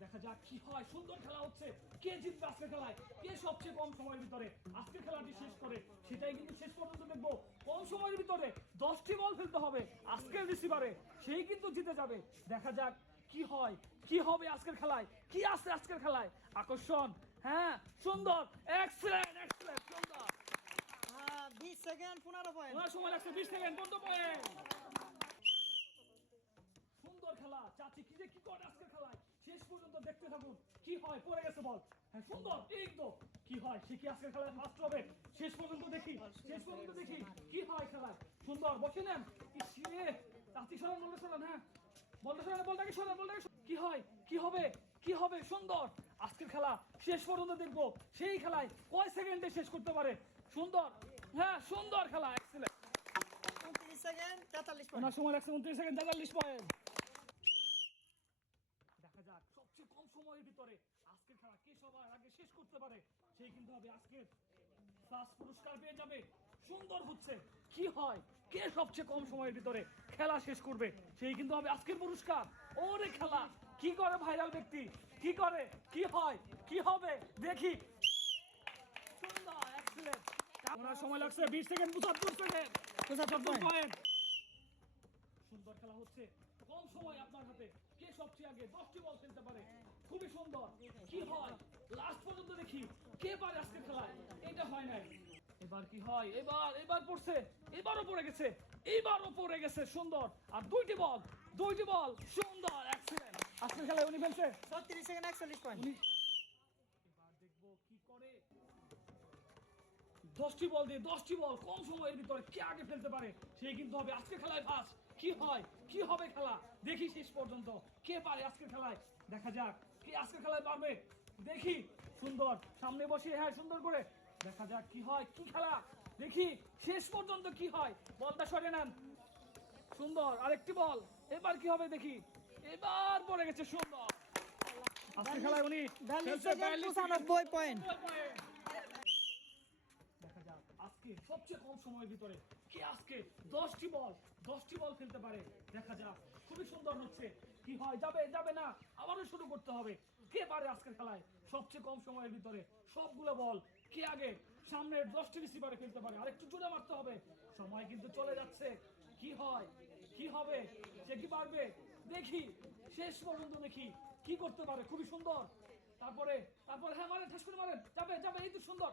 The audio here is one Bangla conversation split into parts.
দেখা যাক কি হয়। সুন্দর খেলা হচ্ছে, কে জিতবে আজকের খেলায়, কে সবচেয়ে কম সময়ের ভিতরে আজকের খেলাটি শেষ করে, সেটাই কিন্তু শেষ পর্যন্ত দেখবো। কম সময়ের ভিতরে 10টি বল ফেলতে হবে আজকের রিসিভারে, সেই কিন্তু জিতে যাবে। দেখা যাক কি হয়, কি হবে আজকের খেলায়, কি আছে আজকের খেলায়। আকর্ষণ, হ্যাঁ সুন্দর, এক্সেলেন্ট এক্সেলেন্ট, সুন্দর। 20 সেকেন্ড 15 পয়েন্ট। ওনার সময় লাগছে 20 সেকেন্ড, 15 পয়েন্ট। সুন্দর খেলা, চাচি কি যে কি করে আজকের খেলায়, শেষ পর্যন্ত দেখতে থাকুন কি হয়। পড়ে গেছে বল, হ্যাঁ সুন্দর, এই তো কি হয়, সে কি আজকের খেলায় ফার্স্ট হবে। শেষ পর্যন্ত দেখি, শেষ পর্যন্ত দেখি কি হয় খেলায়। সুন্দর, বসে নেন। চাচি সরান, বলতে সরান, হ্যাঁ বলতে সরান, বলটাকে সরান, বলটাকে কি হয়, কি হবে, কি হবে। সুন্দর, আজকের খেলা শেষ পর্যন্ত দেখবো, সেই খেলায় কয় সেকেন্ডে শেষ করতে পারে। সুন্দর, হ্যাঁ সুন্দর খেলা, এক্সেলেন্ট। 29 second 43 point. ওনার সময় লাগছে 29 সেকেন্ড 43 পয়েন্ট। দেখা যাক সবচেয়ে কম সময়ের ভিতরে আজকের খেলা কে সবার আগে শেষ করতে পারে, সেই কিন্তু হবে আজকের ফার্স্ট পুরস্কার পেয়ে যাবে। সুন্দর হচ্ছে, কি হয়, কে সবচেয়ে কম সময়ের ভিতরে খেলা শেষ করবে, সেই কিন্তু হবে আজকের পুরস্কার। ওরে খেলা, কি করে ভাইরাল ব্যক্তি, কি করে, কি হয়, কি হবে দেখি। সুন্দর, এক্সেলেন্ট। ওনার সময় লাগছে 20 সেকেন্ড 75 সেকেন্ড 75 পয়েন্ট। সুন্দর খেলা হচ্ছে, কম সময় আপনার হাতে, কে সবচেয়ে আগে 10টি বল খেলতে পারে। খুবই সুন্দর, কি হয় লাস্ট পর্যন্ত দেখি কে পারে আজকের খেলায়। এটা হয় নাই, এবার কি হয়, এবার এবার পড়ছে, এবারও পড়ে গেছে, এইবারও পড়ে গেছে। সুন্দর, আর দুইটি বল, দুইটি বল, সুন্দর, এক্সেলেন্ট। আজকের খেলায় উনি ফেলছে 36 সেকেন্ড 41 পয়েন্ট। এবার দেখবো কি করে। 10টি বল দিয়ে 10টি বল কম সময়ের ভিতরে কে আগে ফেলতে পারে, সেই কিন্তু হবে আজকের খেলায় ফার্স্ট। কি হয়, কি হবে খেলা দেখি শেষ পর্যন্ত, কে পারে আজকের খেলায়। দেখা যাক কে আজকের খেলায় পারবে দেখি। সুন্দর, সামনে বসে, হ্যাঁ সুন্দর করে, দেখা যাক কি হয়, কি খেলা দেখি শেষ পর্যন্ত কি হয়। বলটা সরিয়ে নেন। সুন্দর, আরেকটি বল, এবার কি হবে দেখি। এবার পড়ে গেছে। সুন্দর, আজকের খেলায় উনি 42 সেকেন্ড 95 পয়েন্ট। দেখা যাক আজকে সবচেয়ে কম সময়ের ভিতরে কে আজকে 10টি বল খেলতে পারে। দেখা যাক, খুবই সুন্দর হচ্ছে, কি হয়, যাবে যাবে না, আবারও শুরু করতে হবে। কে পারে আজকের খেলায় সবচেয়ে কম সময়ের ভিতরে সবগুলো বল কে আগে সামনের 10টি রিসিভারে ফেলতে পারে। আরেকটু জোরে মারতে হবে, সময় কিন্তু চলে যাচ্ছে। কি হয়, কি হবে, সে কি পারবে দেখি শেষ পর্যন্ত দেখি কি করতে পারে। খুবই সুন্দর, তারপরে তারপরে হ্যাঁ মারেন, ঠাস করে মারেন, যাবে যাবে, এই তো সুন্দর।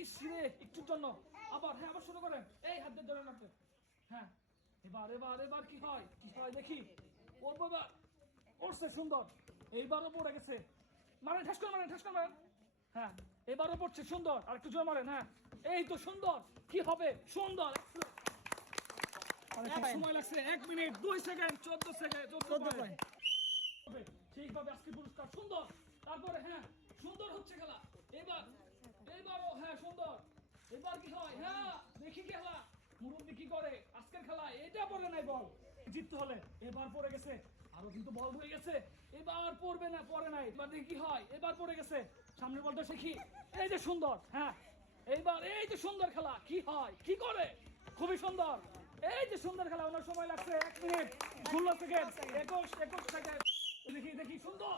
ইস রে, একটুর জন্য আবার, হ্যাঁ আবার শুরু করেন, এই হাত দিয়ে ধরেন আপনি, হ্যাঁ এবার এবার এবার কি হয়, কি হয় দেখি। ও বাবা, পড়ছে সুন্দর, এইবারও পড়ে গেছে। মারেন, ঠাস করে মারেন, ঠাস করে মারেন, হ্যাঁ এবারও পড়ছে সুন্দর, আর একটু জোরে মারেন, হ্যাঁ এই তো সুন্দর। কি হবে, সুন্দর, অনেক সময় লাগছে 1 মিনিট 2 সেকেন্ড 14 সেকেন্ড 14 পয়েন্ট। সেইভাবে আজকে পুরস্কার। সুন্দর, তারপরে হ্যাঁ সুন্দর হচ্ছে খেলা। এবার এবারও হ্যাঁ সুন্দর, এবার কি হয়, হ্যাঁ দেখি খেলা মুরব্বী কি করে আজকের খেলায়। এটা পড়ে নাই বল জিততে হলে, এবার পড়ে গেছে, আরো কিন্তু বল হয়ে গেছে, এবার পড়বে না, পড়ে নাই, এবার দেখি কি হয়। এবার পড়ে গেছে, সামনের বলটা শিখি, এই যে সুন্দর, হ্যাঁ এইবার এই যে সুন্দর খেলা, কি হয়, কি করে, খুবই সুন্দর, এই যে সুন্দর খেলা। ওনার সময় লাগছে 1 মিনিট 16 সেকেন্ড 21 সেকেন্ড। দেখি দেখি সুন্দর,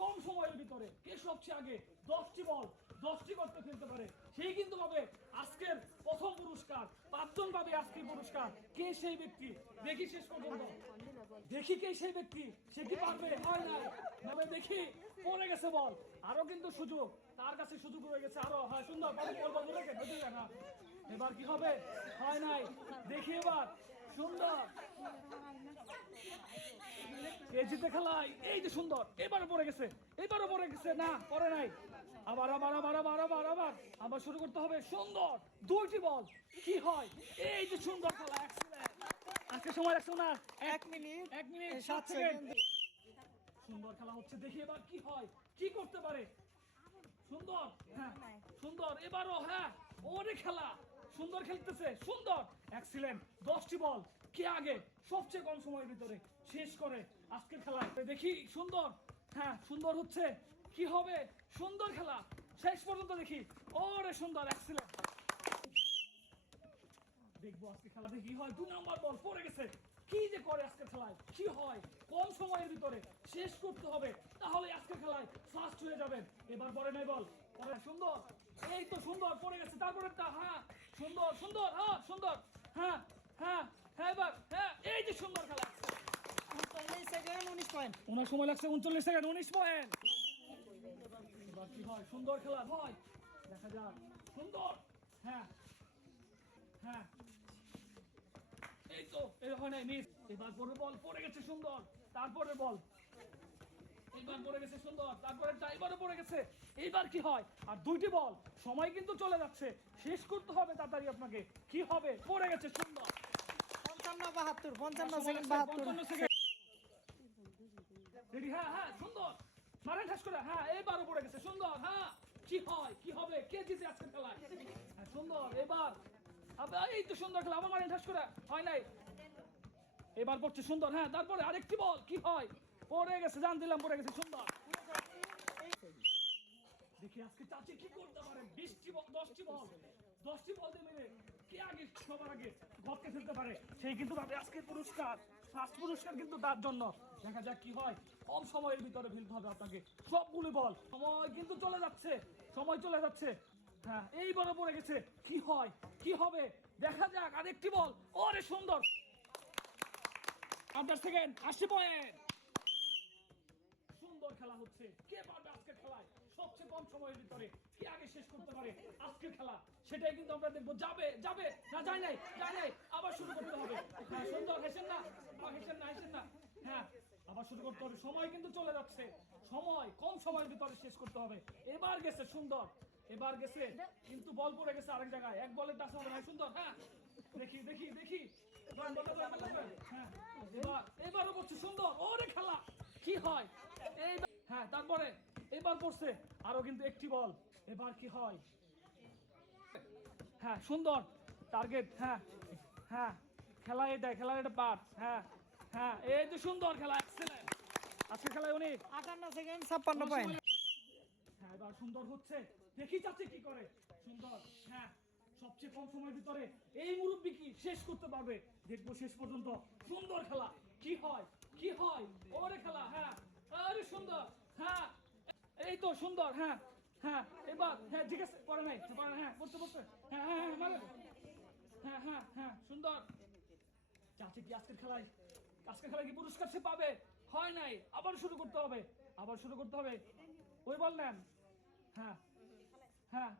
কম সময়ের ভিতরে কে সবচেয়ে আগে 10টি বল 10টি করতে ফেলতে পারে, সেই কিন্তু পাবে আজকের প্রথম পুরস্কার। 5 জন পাবে আজকের পুরস্কার। কে সেই ব্যক্তি দেখি শেষ পর্যন্ত, দেখি কে সেই ব্যক্তি, সে কি পারবে, হয় নাই, তবে দেখি পড়ে গেছে বল, আরো কিন্তু সুযোগ তার কাছে, সুযোগ রয়ে গেছে আরো। হ্যাঁ সুন্দর, না এবার কি হবে, হয় নাই, দেখি এবার। সুন্দর, এই জিতে খেলায় এই যে সুন্দর, এবারও পড়ে গেছে, এবারও পড়ে গেছে, না পড়ে নাই, আবার আবার আবার আবার আবার আবার আবার শুরু করতে হবে। সুন্দর, 2টি বল, কি হয়, এই যে সুন্দর খেলা, এক্সেলেন্ট। আজকে সময় রাখছো না 1 মিনিট 1 মিনিট 7 সেকেন্ড। সুন্দর খেলা হচ্ছে, দেখি এবার কি হয়, কি করতে পারে। সুন্দর, হ্যাঁ সুন্দর, এবারও হ্যাঁ, ওরে খেলা সুন্দর খেলতেছে, সুন্দর, এক্সিলেন্ট। 10টি বল কে আগে সবচেয়ে কম সময়ের ভিতরে শেষ করে আজকের খেলা দেখি। সুন্দর, হ্যাঁ সুন্দর হচ্ছে, কি হবে, সুন্দর খেলা শেষ পর্যন্ত দেখি। ওরে সুন্দর, এক্সিলেন্ট। দেখবো আজকে খেলা দেখি হয়। 2 নাম্বার বল পড়ে গেছে, কি যে করে আজকের খেলায়, কি হয়, কম সময়ের ভিতরে শেষ করতে হবে, তাহলে তাহলে আজকে খেলায় ফার্স্ট হয়ে যাবেন। এবার পরে নাই বল, পরে সুন্দর, এই তো সুন্দর পড়ে গেছে, তারপরেরটা হ্যাঁ সুন্দর সুন্দর, হ্যাঁ সুন্দর, হ্যাঁ হ্যাঁ হ্যাঁ এবার হ্যাঁ, এই যে সুন্দর খেলা। 39 সেকেন্ড 19 পয়েন্ট। ওনার সময় লাগছে 39 সেকেন্ড 19 পয়েন্ট। এবার কি হয়, সুন্দর খেলা হয়, দেখা যাক, সুন্দর, হ্যাঁ হ্যাঁ এই তো এই হয় নাই, মিস। এবার পরে বল পড়ে গেছে সুন্দর, তারপরে বল এইবার পড়ে গেছে সুন্দর, তারপরে টাইবারও পড়ে গেছে। এইবার কি হয়, আর দুইটি বল, সময় কিন্তু চলে যাচ্ছে, শেষ করতে হবে তাড়াতাড়ি আপনাকে। কি হবে, পড়ে গেছে সুন্দর, 55 72 55 সেকেন্ড 55 72 সেকেন্ড। রেডি, হ্যাঁ হ্যাঁ সুন্দর, মারেন ঠাস করে, হ্যাঁ এইবারও পড়ে গেছে সুন্দর, হ্যাঁ কি হয়, কি হবে, কে জিতে আজকের খেলায়, হ্যাঁ সুন্দর। এবার এই তো সুন্দর খেলা, আবার মারেন ঠাস করে, হয় নাই, এবার পড়ছে সুন্দর, হ্যাঁ তারপরে আরেকটি বল, কি হয়, পড়ে গেছে, জান দিলাম পড়ে গেছে সুন্দর। দেখি আজকে চাচি কি করতে পারে, 20টি বল 10টি বল 10টি বল দিয়ে মেরে কে আগে সবার আগে গতকে ফেলতে পারে, সেই কিন্তু তাদের আজকের পুরস্কার, ফার্স্ট পুরস্কার কিন্তু তার জন্য। দেখা যাক কি হয়, কম সময়ের ভিতরে ফেলতে হবে আপনাকে সবগুলো বল, সময় কিন্তু চলে যাচ্ছে, সময় চলে যাচ্ছে, হ্যাঁ এইবারও পড়ে গেছে, কি হয়, কি হবে, দেখা যাক, আরেকটি বল, ওরে সুন্দর, 50 সেকেন্ড 80 পয়েন্ট। সুন্দর খেলা হচ্ছে, কে পারবে আজকের খেলায় সবচেয়ে কম সময়ের ভিতরে কে আগে শেষ করতে পারে আজকের খেলা, সেটাই কিন্তু আমরা দেখবো। যাবে যাবে না, যায় নাই, যায় নাই, আবার শুরু করতে হবে, হ্যাঁ সুন্দর, হেসেন না, হেসেন না, হেসেন না, হ্যাঁ আবার শুরু করতে হবে, সময় কিন্তু চলে যাচ্ছে, সময় কম সময়ের ভিতরে শেষ করতে হবে। এবার গেছে সুন্দর, এবার গেছে, কিন্তু বল পড়ে গেছে আরেক জায়গায়, এক বলের টাচ হবে না, সুন্দর, হ্যাঁ দেখি দেখি দেখি, হ্যাঁ এবারও করছে সুন্দর, ওরে খেলা কি হয়, এই হ্যাঁ তারপরে এবার পড়ছে আরো কিন্তু একটি বল, এবার কি হয়, হ্যাঁ সুন্দর, টার্গেট, হ্যাঁ হ্যাঁ খেলা এটাই, খেলার এটা পার্ট, হ্যাঁ হ্যাঁ এই তো সুন্দর খেলা, এক্সেলেন্ট, আজকে খেলায় অনেক 58 সেকেন্ড 56 পয়েন্ট। হ্যাঁ এবার সুন্দর হচ্ছে, দেখি যাচ্ছে কি করে সুন্দর, হ্যাঁ সবচেয়ে কম সময়ের ভিতরে এই মুরব্বি কি শেষ করতে পারবে, দেখবো শেষ পর্যন্ত। সুন্দর খেলা, কি হয়, কি হয়, ওরে খেলা, হ্যাঁ আরে সুন্দর, হ্যাঁ এই তো সুন্দর, হ্যাঁ হ্যাঁ এবার হ্যাঁ ঠিক আছে, পরে নাই পরে, হ্যাঁ করতে করতে, হ্যাঁ হ্যাঁ হ্যাঁ মানে হ্যাঁ হ্যাঁ হ্যাঁ সুন্দর। চাচি কি আজকের খেলায়, আজকের খেলায় কি পুরস্কার সে পাবে, হয় নাই, আবার শুরু করতে হবে, আবার শুরু করতে হবে, ওই বল নেন, হ্যাঁ হ্যাঁ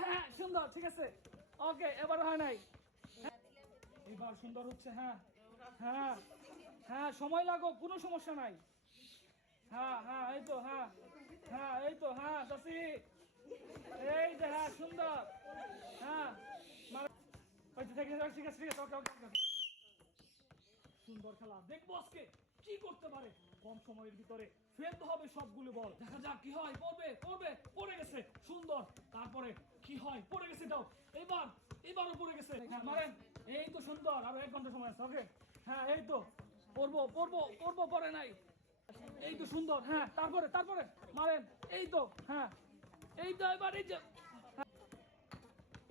হ্যাঁ সুন্দর, ঠিক আছে, ওকে এবার হয় নাই, এবার সুন্দর হচ্ছে, হ্যাঁ হ্যাঁ হ্যাঁ সময় লাগো, কোনো সমস্যা নাই, হ্যাঁ হ্যাঁ এই তো, হ্যাঁ হ্যাঁ এই তো, হ্যাঁ চাচি এই যে, হ্যাঁ সুন্দর, হ্যাঁ ঠিক আছে ঠিক আছে ঠিক আছে, ওকে ওকে ওকে। সুন্দর খেলা, দেখবো আজকে কি করতে পারে, কম সময়ের ভিতরে ফেলতে হবে সবগুলো বল, দেখা যাক কি হয়, পড়বে পড়বে, পড়ে গেছে সুন্দর, তারপরে কি হয়, পড়ে গেছে, দাও এবার, এবারও পড়ে গেছে, হ্যাঁ মারেন, এই তো সুন্দর, আরো 1 ঘন্টা সময় আছে, ওকে হ্যাঁ এই তো, পড়বো পড়বো পড়বো, পড়ে নাই, এই তো সুন্দর, হ্যাঁ তারপরে তারপরে মারেন, এই তো, হ্যাঁ এই তো, এবার এই যে, হ্যাঁ।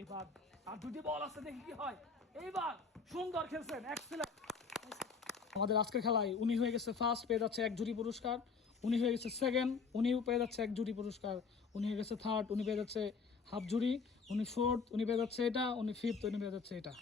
এবার আর দুটি বল আছে, দেখি কি হয়, এইবার সুন্দর খেলছেন, এক্সেলেন্ট। আমাদের আজকের খেলায় উনি হয়ে গেছে ফার্স্ট, পেয়ে যাচ্ছে 1 জুটি পুরস্কার, উনি হয়ে গেছে সেকেন্ড, উনিও পেয়ে যাচ্ছে 1 জুটি পুরস্কার, উনি হয়ে গেছে থার্ড, উনি পেয়ে যাচ্ছে হাফ জুড়ি, উনি ফোর্থ, উনি পেয়ে যাচ্ছে এটা, উনি ফিফথ, উনি পেয়ে যাচ্ছে এটা।